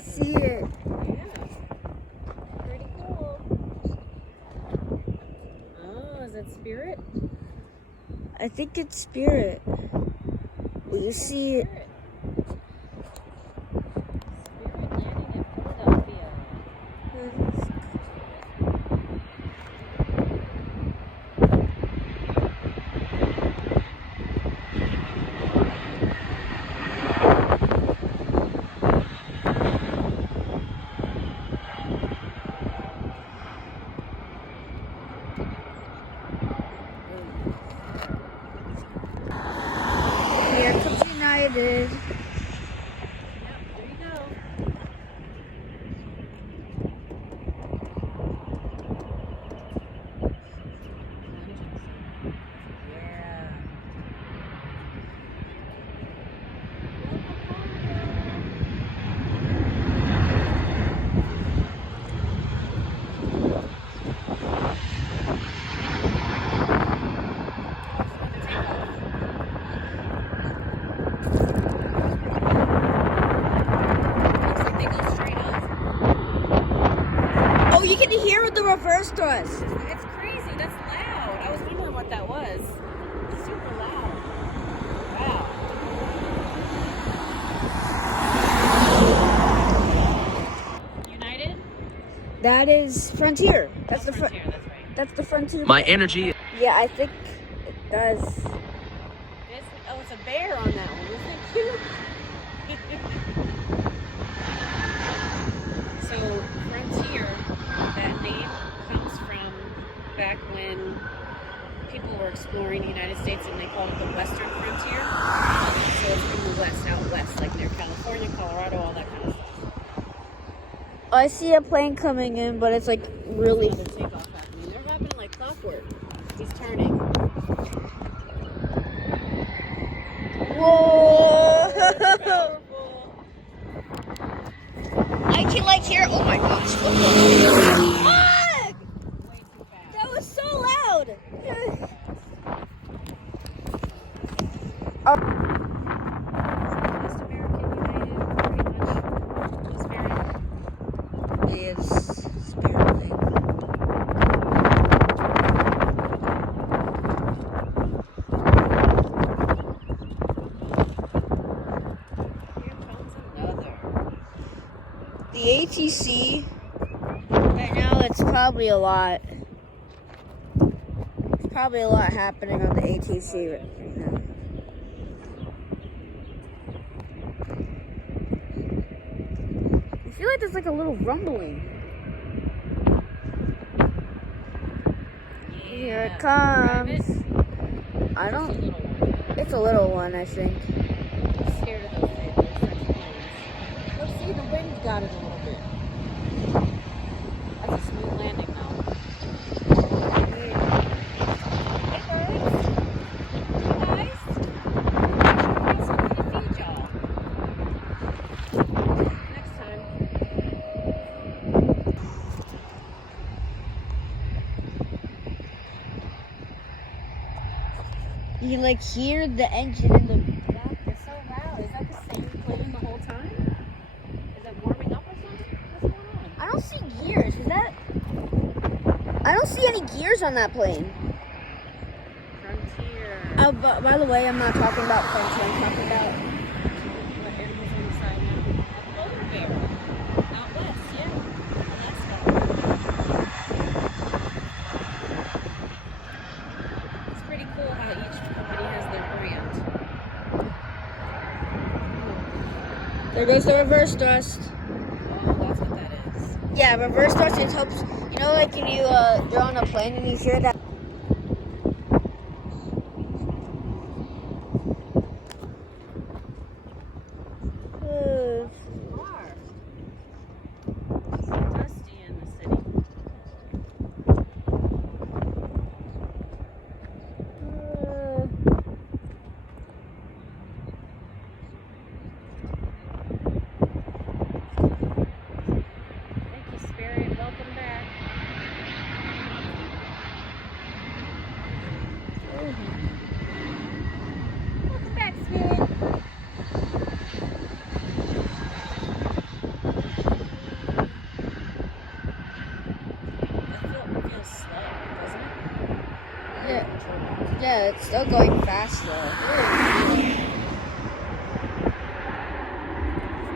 see it. Yeah. Pretty cool. Oh, is that Spirit? I think it's Spirit. Will you see it? Spirit. Spirit landing in Philadelphia. Here comes United. Yep, there you go. Yeah. Looks like they go straight up. Oh, you can hear the reverse thrust. It's crazy. That's loud. I was wondering what that was. It's super loud. Wow. United? That is Frontier. That's the Frontier, that's right. That's the Frontier. My energy. Yeah, I think it does. It's a bear on that one. Isn't it cute? So, Frontier, that name comes from back when people were exploring the United States and they called it the Western Frontier. So it's from the west, out west, like near California, Colorado, all that kind of stuff. I see a plane coming in, but it's like really. Another takeoff happening. They're happening like clockwork. He's turning. Whoa! Powerful. I can like hear. Oh my gosh! What the fuck? Way too fast. That was so loud. West American United, pretty much. Spirit. It's Spirit thing. Here comes another. The ATC. Right now, it's probably a lot. There's probably a lot happening on the ATC right now. I feel like there's like a little rumbling. Here it Drive it. comes. I Just a don't. little one. It's a little one, I think. I'm scared of those such planes. Let's see, the wind's got it a little bit. That's a smooth landing now. Hey birds. Hey guys. Make sure we have something to feed y'all. Next time. You can like hear the engine in the back. It's so loud. Is that the same plane the whole time? Is it warming up or something? What's going on? I don't see gears. Is that? I don't see any gears on that plane. Frontier. By the way, I'm not talking about Frontier. I'm talking about. What animals on the side now? A polar bear. Out west, yeah. Alaska. It's pretty cool how each company has their brand. There goes the reverse thrust. Oh, that's what that is. Yeah, reverse thrust. It helps. You know, like when you're on a plane and you hear that. Car. It's so dusty in the city. Thank you, Spirit. Welcome back. still going fast though.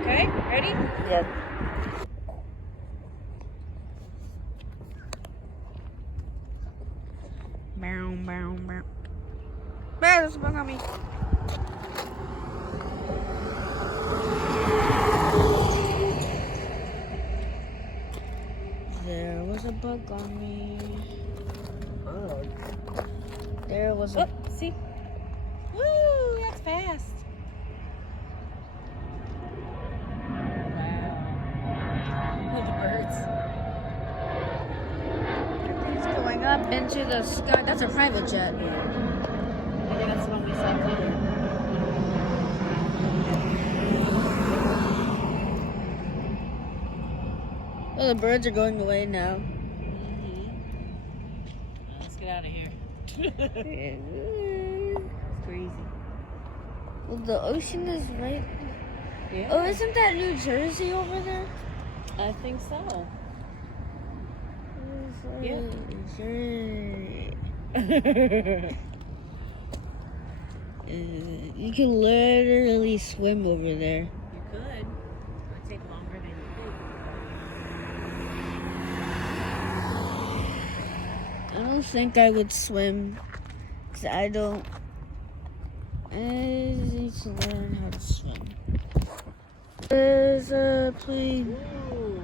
Okay, ready? Yep. Bow, bow, bow. Man, there's a bug on me. There was a bug on me. Oh. There was a... Oh, see? Woo, that's fast. Wow. Look at the birds. It's going up into the sky. That's a private jet. I think that's the one we saw earlier. Oh, the birds are going away now. Let's get out of here. It's crazy. Well, the ocean is right. Yeah. Oh, isn't that New Jersey over there? I think so. Yeah. You can literally swim over there. You could. It would take longer than you think. I don't think I would swim. Because I don't. I need to learn how to swim. There's a plane. Ooh.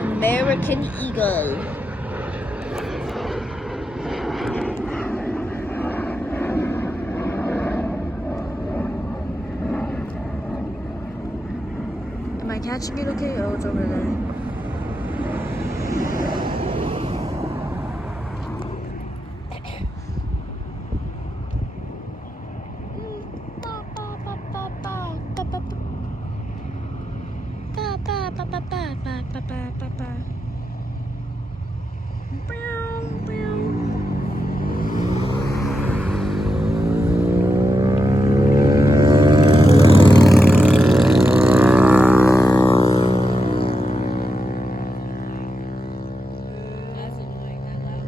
American Eagle. Am I catching it okay? Oh, it's over there. That's annoying, that loud.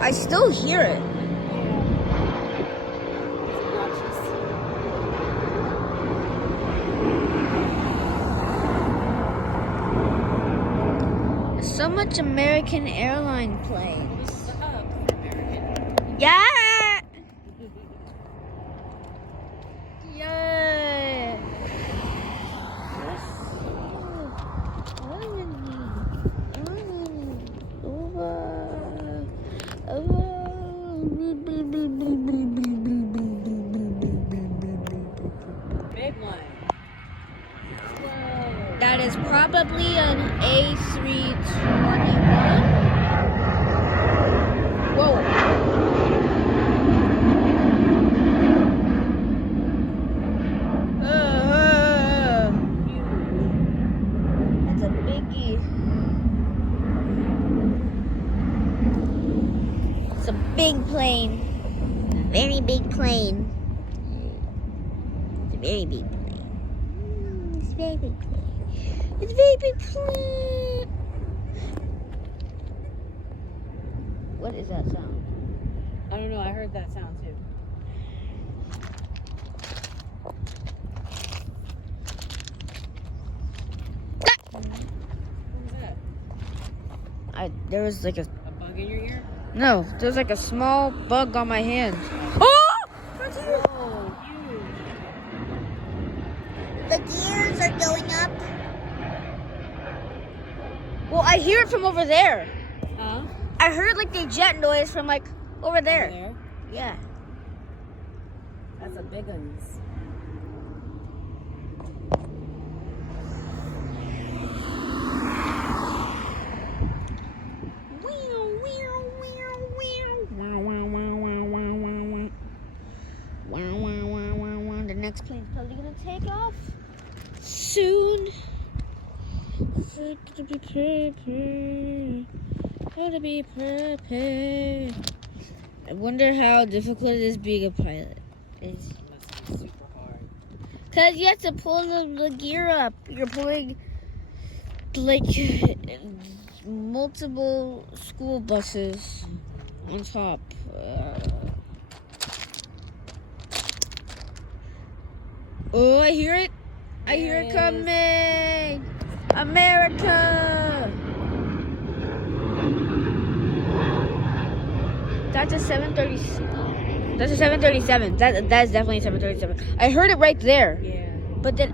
I still hear it. There's so much American airline planes. This is the hub for American. Yeah. Yeah. Big one. Whoa. That is probably an A321. Whoa. That's a biggie. It's a big plane. Very big plane. It's a very big plane. It's a very big plane. It's a very big plane. What is that sound? I don't know, I heard that sound too. What was that? There was like a A bug in your ear? no. There's like a small bug on my hand. Oh! Whoa, huge. The gears are going up. Well, I hear it from over there. Huh? I heard like the jet noise from like over there. Over there? Yeah. That's a big one. The next plane's probably gonna take off soon. So to be prepared. Gotta be prepared. I wonder how difficult it is being a pilot. It must be super hard. Because you have to pull the gear up. You're pulling, like, multiple school buses on top. Oh, I hear it. I hear it coming. America. That's a 737. That's a 737. That is definitely a 737. I heard it right there. Yeah. But then.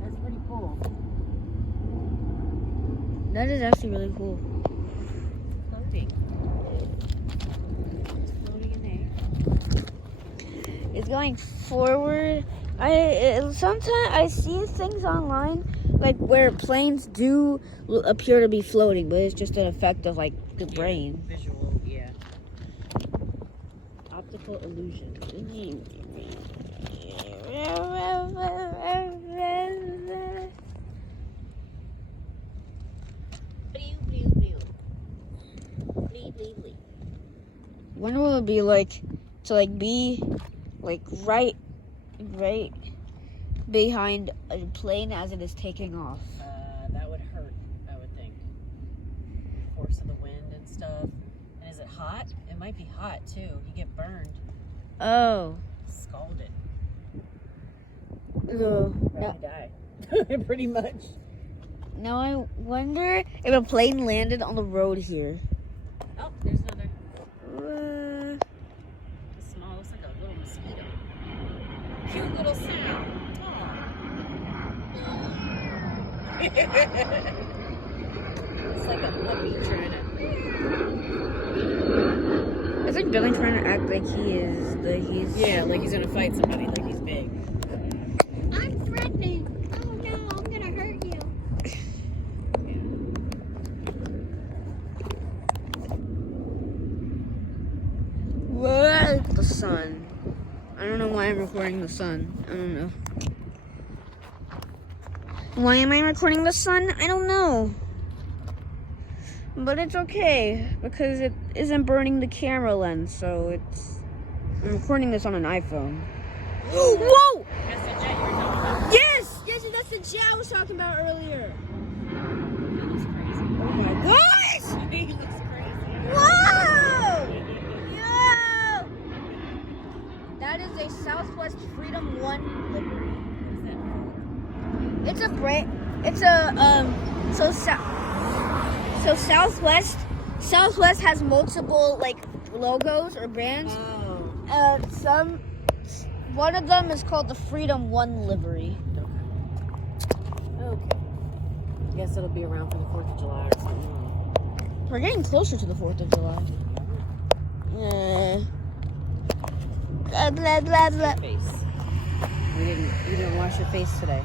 That's pretty cool. That is actually really cool. Floating. It's floating in there. It's going forward. Sometimes I see things online like where planes do appear to be floating, but it's just an effect of like the brain. Visual, yeah. Optical illusion. Wonder what it would be like to like be like right behind a plane as it is taking off. That would hurt, I would think. Force of the wind and stuff. And is it hot? It might be hot too. You get burned. Oh. Scalded. No. Probably die. Pretty much. Now I wonder if a plane landed on the road here. Oh, there's another. It's small. Looks like a little mosquito. Cute little sound. It's like a puppy trying to. It's like Billy trying to act like he's. Yeah, like he's gonna fight somebody, like he's big. I'm threatening. Oh no, I'm gonna hurt you. What? The sun. I don't know why I'm recording the sun. I don't know. Why am I recording the sun? I don't know. But it's okay because it isn't burning the camera lens, so I'm recording this on an iPhone. Whoa! That's the jet you were talking about. Yes, that's the jet I was talking about earlier. That looks crazy. Oh my gosh! He looks crazy. Whoa! Yo! That is a Southwest Freedom 1 livery. What is that? It's a brand. It's a So Southwest has multiple like logos or brands. Oh. One of them is called the Freedom 1 livery. Okay. I guess it'll be around for the 4th of July or something. We're getting closer to the 4th of July. Blah blah blah blah. Face. You didn't wash your face today.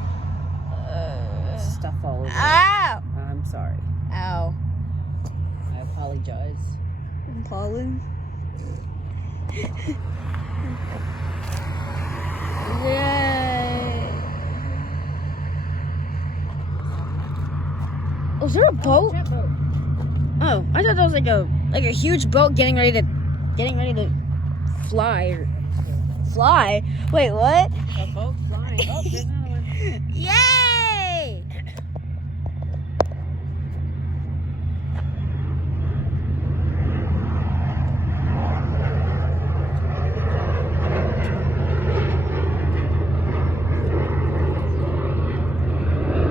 Stuff all over. Ow! I'm sorry. Ow. I apologize. I'm calling. Yay! Oh, is there a boat? Jet boat. Oh, I thought that was like a huge boat getting ready to fly. Fly? Wait, what? A boat flying. Oh, there's another one. Yay!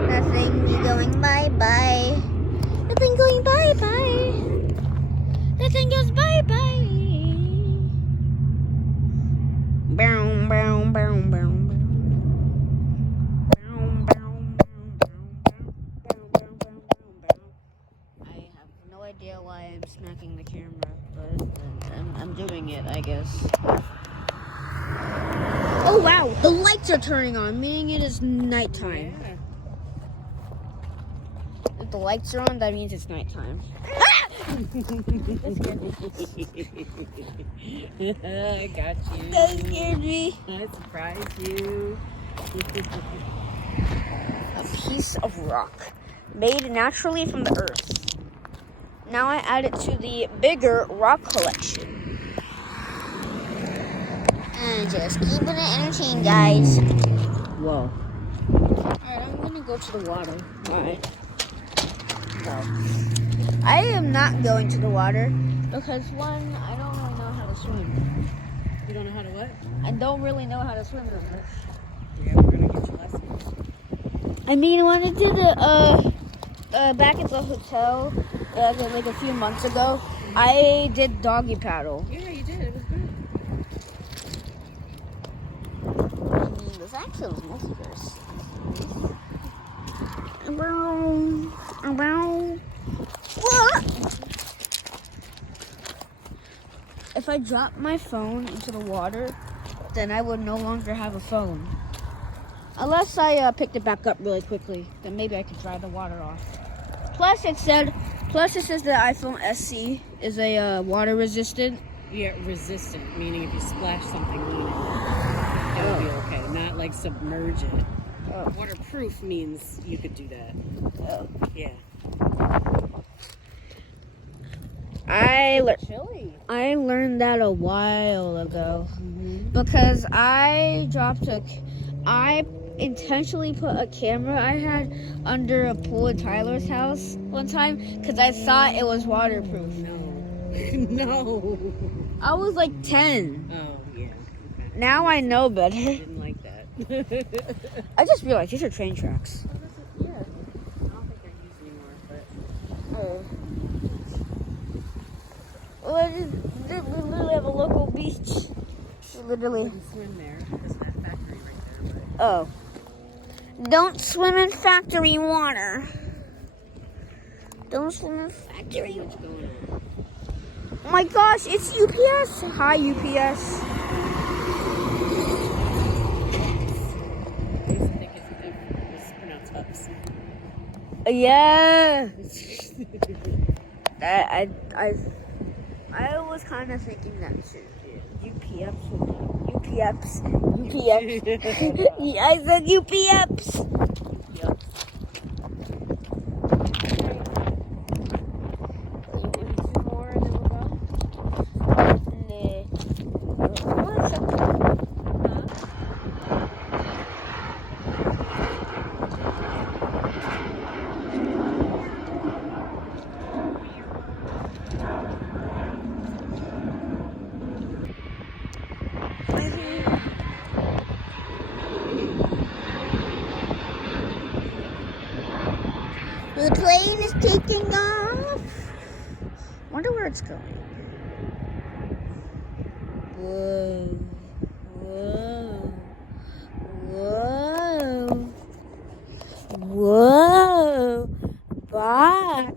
Nothing going bye-bye. Nothing going bye-bye. Nothing goes bye-bye. Bow, bow, bow, bow, bow. I have no idea why I'm smacking the camera, but I'm doing it, I guess. Oh wow, the lights are turning on, meaning it is nighttime. Yeah. If the lights are on, that means it's nighttime. I got you. That scared me. I surprised you. A piece of rock made naturally from the earth. Now I add it to the bigger rock collection. And just keeping it entertained, guys. Whoa. Alright, I'm gonna go to the water. Alright. Go. I am not going to the water because one, I don't really know how to swim. You don't know how to what? I don't really know how to swim that much. Yeah, we're gonna get you lessons. I mean, when I did back at the hotel, like a few months ago, I did doggy paddle. Yeah, you did. It was good. I mean, this actually was multiverse. What? If I drop my phone into the water, then I would no longer have a phone. Unless I picked it back up really quickly, then maybe I could dry the water off. Plus it says the iPhone SE is a water resistant. Yeah, resistant, meaning if you splash something on it, it'll be okay. Not like submerge it. Oh. Waterproof means you could do that. Oh. Yeah. I Chilly. learned that a while ago because I intentionally put a camera I had under a pool at Tyler's house one time because I thought it was waterproof. No. No. I was like 10. Oh, yeah. Okay. Now I know better. Didn't like that. I just realized these are train tracks. Yeah. I don't think they're used anymore, but. Oh. Well, we literally have a local beach. We literally. You can swim there. There's that factory right there. But... Oh. Don't swim in factory water. Don't swim in factory water. What's going on? Oh my gosh, it's UPS. Hi, UPS. I used to think it was pronounced ups. Yeah. I was kind of thinking that too. UPS. Yeah, I said UPS. Yep. The plane is taking off. Wonder where it's going. Whoa. Whoa. Whoa. Whoa. Bye.